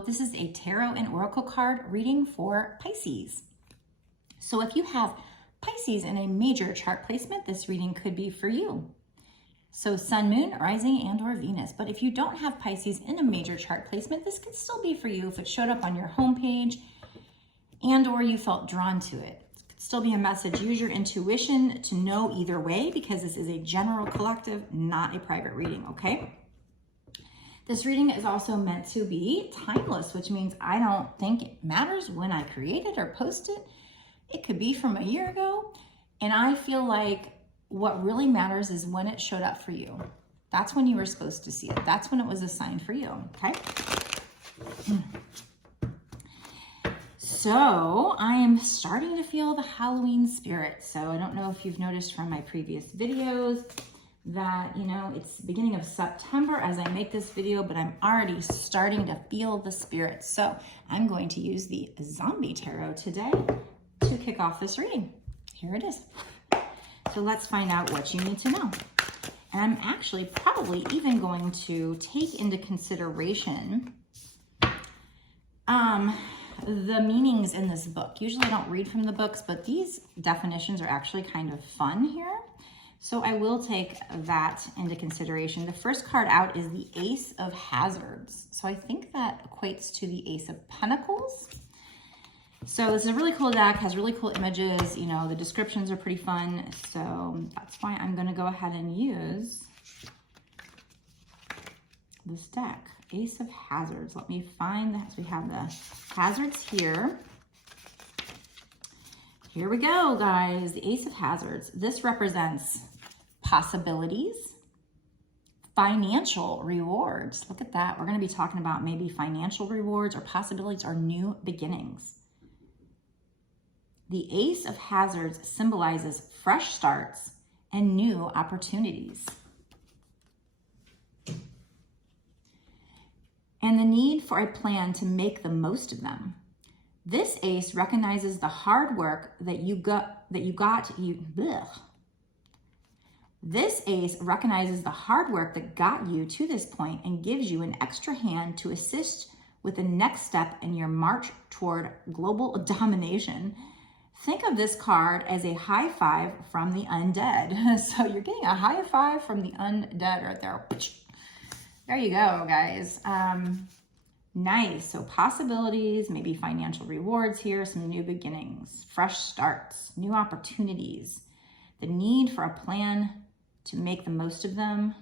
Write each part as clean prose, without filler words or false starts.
So this is a tarot and oracle card reading for Pisces. So if you have Pisces in a major chart placement, this reading could be for you. So sun, moon, rising, and or Venus. But if you don't have Pisces in a major chart placement, this could still be for you if it showed up on your homepage and or you felt drawn to it. It could still be a message. Use your intuition to know either way, because this is a general collective, not a private reading, okay? This reading is also meant to be timeless, which means I don't think it matters when I create it or post it. It could be from a year ago, and I feel like what really matters is when it showed up for you. That's when you were supposed to see it. That's when it was assigned for you, okay? So I am starting to feel the Halloween spirit. So I don't know if you've noticed from my previous videos that, you know, it's the beginning of September as I make this video, but I'm already starting to feel the spirit. So I'm going to use the Zombie Tarot today to kick off this reading. Here it is. So let's find out what you need to know. And I'm actually probably even going to take into consideration the meanings in this book. Usually I don't read from the books, but these definitions are actually kind of fun here. So I will take that into consideration. The first card out is the Ace of Hazards. So I think that equates to the Ace of Pentacles. So this is a really cool deck, has really cool images. You know, the descriptions are pretty fun. So that's why I'm going to go ahead and use this deck, Ace of Hazards. Let me find that. So we have the hazards here. Here we go, guys. The Ace of Hazards. This represents possibilities, financial rewards. Look at that. We're going to be talking about maybe financial rewards or possibilities or new beginnings. The Ace of Hazards symbolizes fresh starts and new opportunities. And the need for a plan to make the most of them. This ace recognizes the hard work This ace recognizes the hard work that got you to this point and gives you an extra hand to assist with the next step in your march toward global domination. Think of this card as a high five from the undead. So you're getting a high five from the undead right there. There you go, guys. Nice. So possibilities, maybe financial rewards here, some new beginnings, fresh starts, new opportunities, the need for a plan to make the most of them.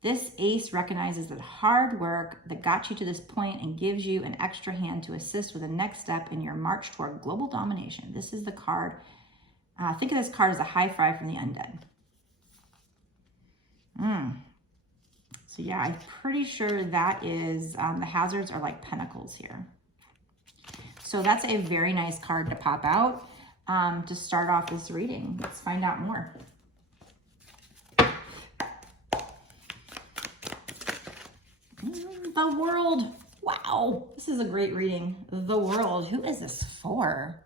This ace recognizes that hard work that got you to this point and gives you an extra hand to assist with the next step in your march toward global domination. This is the card. Think of this card as a high five from the undead. So yeah, I'm pretty sure that is, the hazards are like pentacles here. So that's a very nice card to pop out to start off this reading. Let's find out more. The World. Wow, this is a great reading. The World. Who is this for?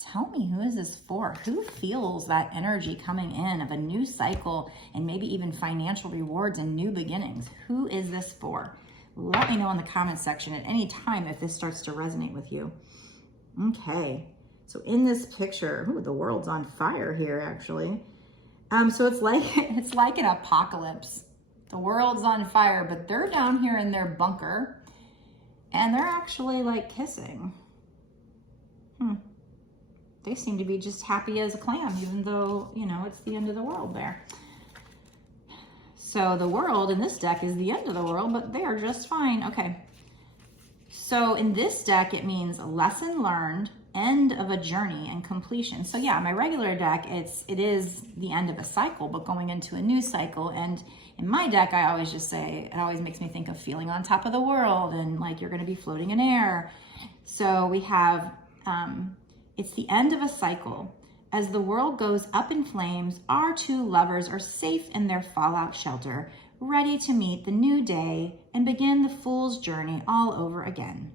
Tell me, who is this for? Who feels that energy coming in of a new cycle and maybe even financial rewards and new beginnings? Who is this for? Let me know in the comments section at any time if this starts to resonate with you. Okay, so in this picture, ooh, the world's on fire here, actually. So it's like an apocalypse. The world's on fire, but they're down here in their bunker and they're actually like kissing. They seem to be just happy as a clam, even though, you know, it's the end of the world there. So the world in this deck is the end of the world, but they are just fine. Okay. So in this deck, it means a lesson learned, end of a journey, and completion. So yeah, my regular deck, it is the end of a cycle, but going into a new cycle. And in my deck, I always just say, it always makes me think of feeling on top of the world and like you're going to be floating in air. So we have, it's the end of a cycle. As the world goes up in flames, our two lovers are safe in their fallout shelter, ready to meet the new day and begin the fool's journey all over again.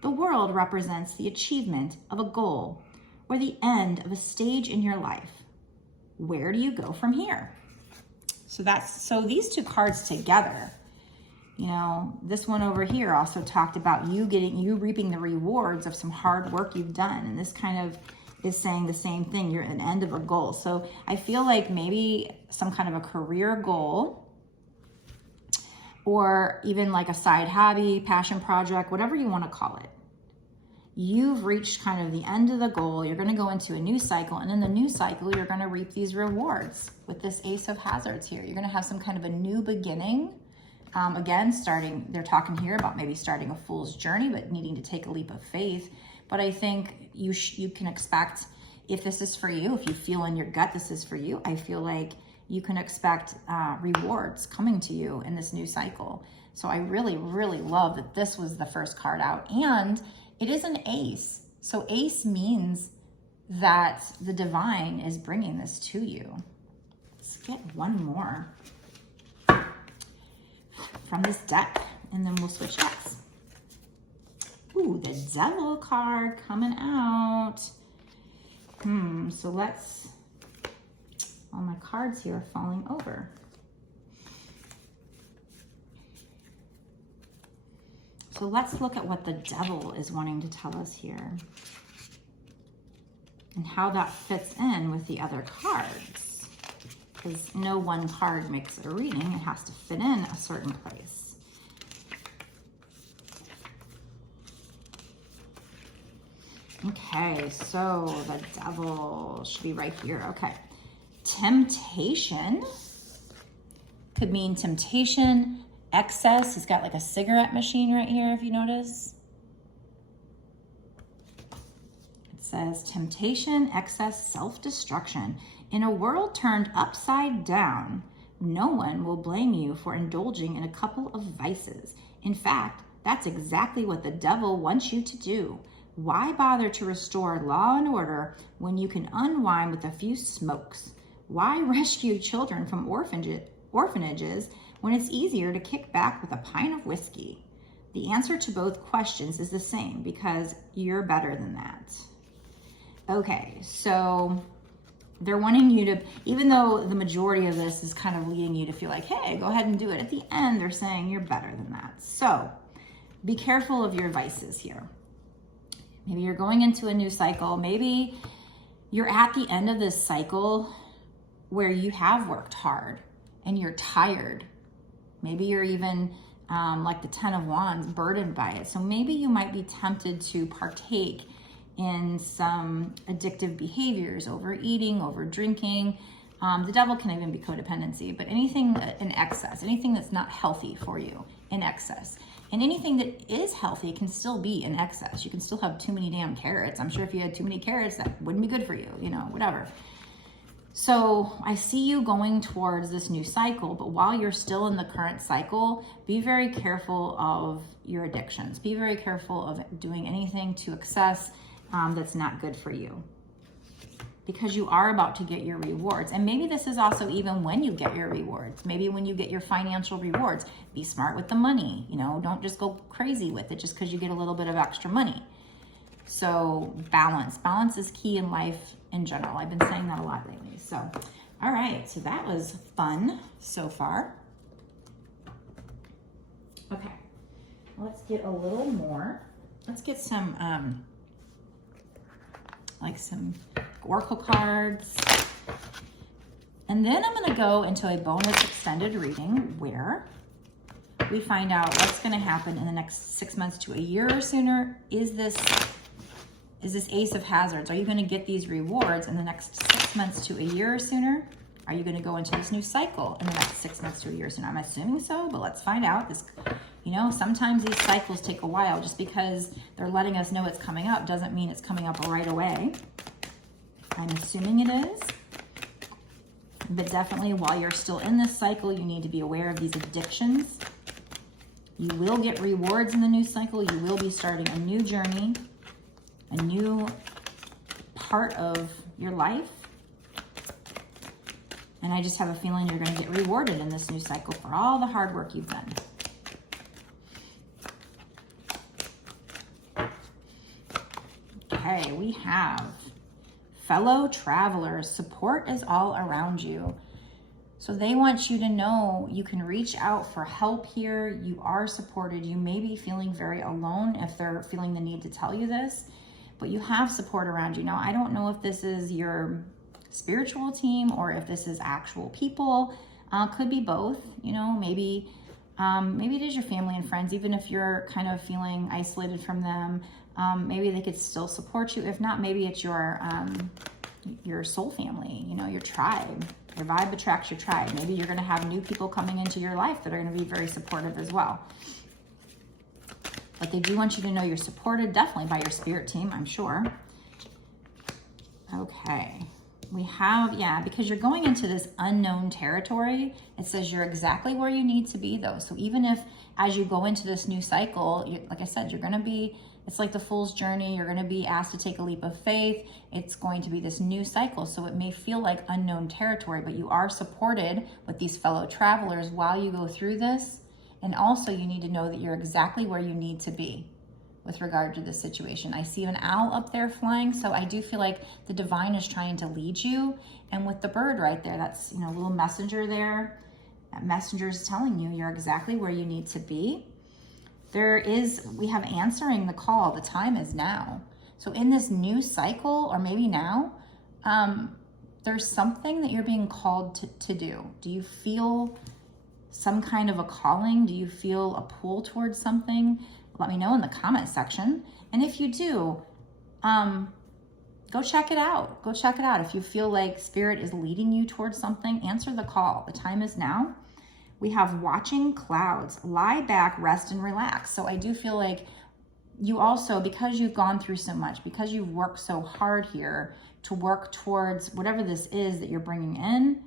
The world represents the achievement of a goal or the end of a stage in your life. Where do you go from here? So these two cards together, You know, this one over here also talked about you reaping the rewards of some hard work you've done. And this kind of is saying the same thing. You're at the end of a goal. So I feel like maybe some kind of a career goal, or even like a side hobby, passion project, whatever you want to call it. You've reached kind of the end of the goal. You're going to go into a new cycle. And in the new cycle, you're going to reap these rewards with this Ace of Hazards here. You're going to have some kind of a new beginning. Again, they're talking here about maybe starting a fool's journey, but needing to take a leap of faith. But I think you can expect, if this is for you, if you feel in your gut this is for you, I feel like you can expect rewards coming to you in this new cycle. So I really, really love that this was the first card out. And it is an ace. So ace means that the divine is bringing this to you. Let's get one more from this deck, and then we'll switch decks. Ooh, the Devil card coming out. So let's, all my cards here are falling over. So let's look at what the Devil is wanting to tell us here and how that fits in with the other cards. Because no one card makes a reading. It has to fit in a certain place. Okay, so the Devil should be right here. Okay. Temptation could mean temptation, excess. He's got like a cigarette machine right here, if you notice. It says temptation, excess, self-destruction. In a world turned upside down, no one will blame you for indulging in a couple of vices. In fact, that's exactly what the Devil wants you to do. Why bother to restore law and order when you can unwind with a few smokes? Why rescue children from orphanages when it's easier to kick back with a pint of whiskey? The answer to both questions is the same, because you're better than that. Okay, so they're wanting you to, even though the majority of this is kind of leading you to feel like, hey, go ahead and do it. At the end, they're saying you're better than that. So be careful of your vices here. Maybe you're going into a new cycle. Maybe you're at the end of this cycle where you have worked hard and you're tired. Maybe you're even like the 10 of Wands, burdened by it. So maybe you might be tempted to partake in some addictive behaviors, overeating, over drinking. The Devil can even be codependency, but anything in excess, anything that's not healthy for you in excess. And anything that is healthy can still be in excess. You can still have too many damn carrots. I'm sure if you had too many carrots, that wouldn't be good for you, whatever. So I see you going towards this new cycle, but while you're still in the current cycle, be very careful of your addictions. Be very careful of doing anything to excess that's not good for you, because you are about to get your rewards. And maybe this is also even when you get your rewards. Maybe when you get your financial rewards, be smart with the money. Don't just go crazy with it just because you get a little bit of extra money. So balance is key in life in general. I've been saying that a lot lately. So, all right. So that was fun so far. Okay. Let's get a little more. Let's get some, some oracle cards. And then I'm going to go into a bonus extended reading where we find out what's going to happen in the next 6 months to a year or sooner. Is this Ace of Hazards? Are you going to get these rewards in the next 6 months to a year or sooner? Are you going to go into this new cycle in the next 6 months to a year or sooner? I'm assuming so, but let's find out. Sometimes these cycles take a while. Just because they're letting us know it's coming up doesn't mean it's coming up right away. I'm assuming it is. But definitely while you're still in this cycle, you need to be aware of these addictions. You will get rewards in the new cycle. You will be starting a new journey, a new part of your life. And I just have a feeling you're going to get rewarded in this new cycle for all the hard work you've done. Okay, we have fellow travelers. Support is all around you. So they want you to know you can reach out for help here. You are supported. You may be feeling very alone if they're feeling the need to tell you this, but you have support around you. Now, I don't know if this is your spiritual team or if this is actual people. Could be both, you know, maybe it is your family and friends, even if you're kind of feeling isolated from them. Maybe they could still support you. If not, maybe it's your soul family, you know, your tribe. Your vibe attracts your tribe. Maybe you're going to have new people coming into your life that are going to be very supportive as well. But they do want you to know you're supported, definitely by your spirit team, I'm sure. Okay. We have, yeah, because you're going into this unknown territory, it says you're exactly where you need to be, though. So even if as you go into this new cycle, like I said, you're going to be, it's like the fool's journey. You're going to be asked to take a leap of faith. It's going to be this new cycle. So it may feel like unknown territory, but you are supported with these fellow travelers while you go through this. And also you need to know that you're exactly where you need to be with regard to this situation. I see an owl up there flying, so I do feel like the divine is trying to lead you. And with the bird right there, that's, you know, a little messenger there. That messenger is telling you you're exactly where you need to be. We have answering the call. The time is now. So in this new cycle, or maybe now, there's something that you're being called to do. Do you feel some kind of a calling? Do you feel a pull towards something? Let me know in the comment section. And if you do, go check it out. Go check it out. If you feel like spirit is leading you towards something, answer the call. The time is now. We have watching clouds. Lie back, rest, and relax. So I do feel like you also, because you've gone through so much, because you've worked so hard here to work towards whatever this is that you're bringing in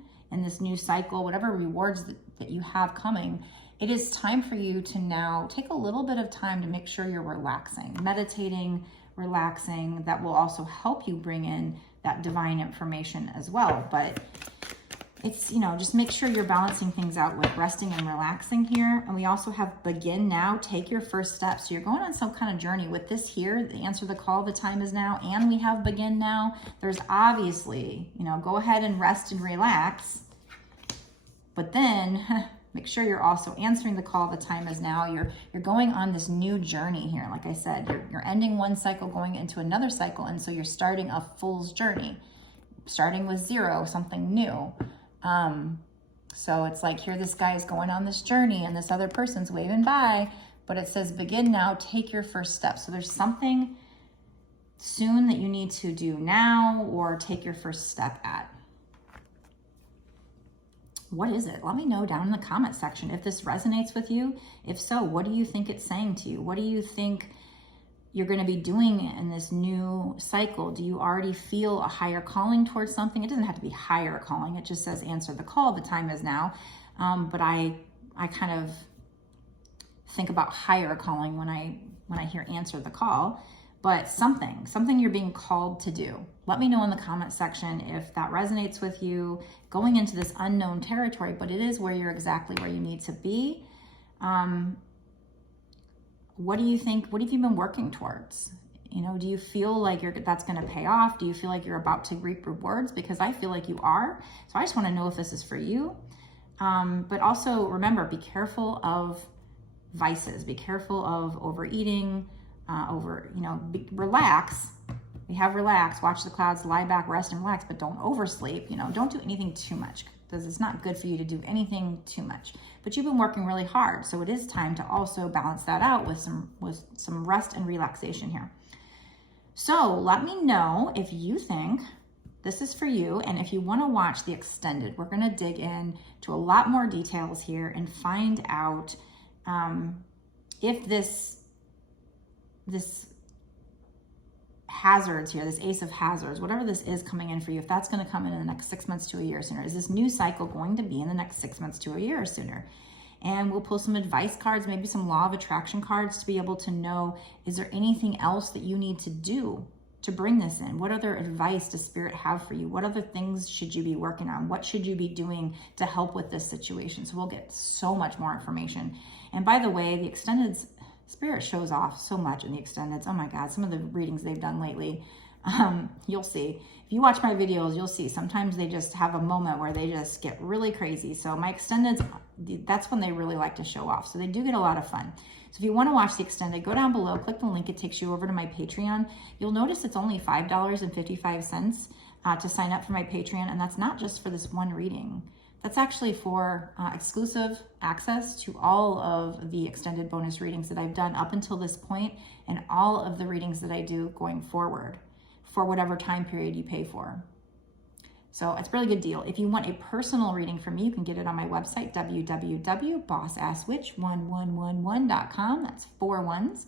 this new cycle, whatever rewards that you have coming, it is time for you to now take a little bit of time to make sure you're relaxing, meditating, relaxing. That will also help you bring in that divine information as well. But it's, you know, just make sure you're balancing things out with resting and relaxing here. And we also have begin now, take your first step. So you're going on some kind of journey with this here, the answer the call, the time is now, and we have begin now. There's obviously, you know, go ahead and rest and relax, but then make sure you're also answering the call, the time is now. You're going on this new journey here. Like I said, you're ending one cycle, going into another cycle. And so you're starting a fool's journey, starting with zero, something new. So it's like, here, this guy is going on this journey and this other person's waving by, but it says begin now, take your first step. So there's something soon that you need to do now or take your first step at. What is it? Let me know down in the comment section if this resonates with you. If so, what do you think it's saying to you? What do you think you're going to be doing in this new cycle? Do you already feel a higher calling towards something? It doesn't have to be higher calling. It just says answer the call. The time is now. But I kind of think about higher calling when I hear answer the call. But something you're being called to do. Let me know in the comment section if that resonates with you, going into this unknown territory, but it is where you're exactly where you need to be. What do you think? What have you been working towards? You know, do you feel like that's going to pay off? Do you feel like you're about to reap rewards? Because I feel like you are. So I just want to know if this is for you. But also remember, be careful of vices. Be careful of overeating, relax. We have relax, watch the clouds, lie back, rest, and relax, but don't oversleep. You know, don't do anything too much because it's not good for you to do anything too much. But you've been working really hard, so it is time to also balance that out with some rest and relaxation here. So let me know if you think this is for you, and if you want to watch the extended, we're going to dig in to a lot more details here and find out if this hazards here, this ace of hazards, whatever this is coming in for you, if that's going to come in the next 6 months to a year sooner. Is this new cycle going to be in the next 6 months to a year or sooner? And we'll pull some advice cards, maybe some law of attraction cards to be able to know, is there anything else that you need to do to bring this in? What other advice does Spirit have for you? What other things should you be working on? What should you be doing to help with this situation? So we'll get so much more information. And by the way, the extended Spirit shows off so much in the extendeds. Oh my God, some of the readings they've done lately. You'll see. If you watch my videos, you'll see sometimes they just have a moment where they just get really crazy. So my extendeds, that's when they really like to show off. So they do get a lot of fun. So if you want to watch the extended, go down below, click the link. It takes you over to my Patreon. You'll notice it's only $5.55 to sign up for my Patreon. And that's not just for this one reading. That's actually for exclusive access to all of the extended bonus readings that I've done up until this point and all of the readings that I do going forward for whatever time period you pay for. So it's a really good deal. If you want a personal reading from me, you can get it on my website, www.bossasswitch1111.com. That's 4 ones.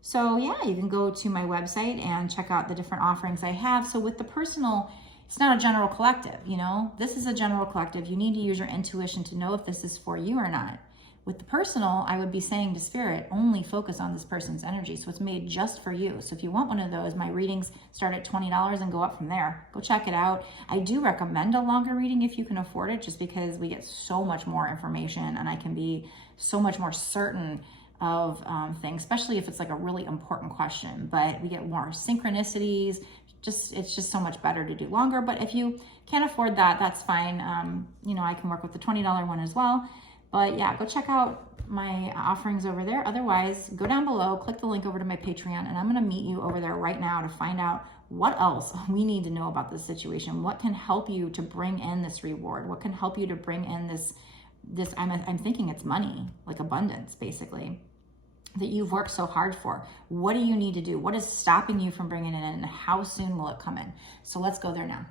So yeah, you can go to my website and check out the different offerings I have. So with the personal, it's not a general collective, you know? This is a general collective. You need to use your intuition to know if this is for you or not. With the personal, I would be saying to Spirit, only focus on this person's energy. So it's made just for you. So if you want one of those, my readings start at $20 and go up from there. Go check it out. I do recommend a longer reading if you can afford it, just because we get so much more information and I can be so much more certain of things, especially if it's like a really important question. But we get more synchronicities. It's just so much better to do longer. But if you can't afford that, that's fine. You know, I can work with the $20 one as well. But yeah, go check out my offerings over there. Otherwise, go down below, click the link over to my Patreon, and I'm going to meet you over there right now to find out what else we need to know about this situation. What can help you to bring in this reward? What can help you to bring in this I'm thinking it's money, like abundance, basically, that you've worked so hard for. What do you need to do? What is stopping you from bringing it in? And how soon will it come in? So let's go there now.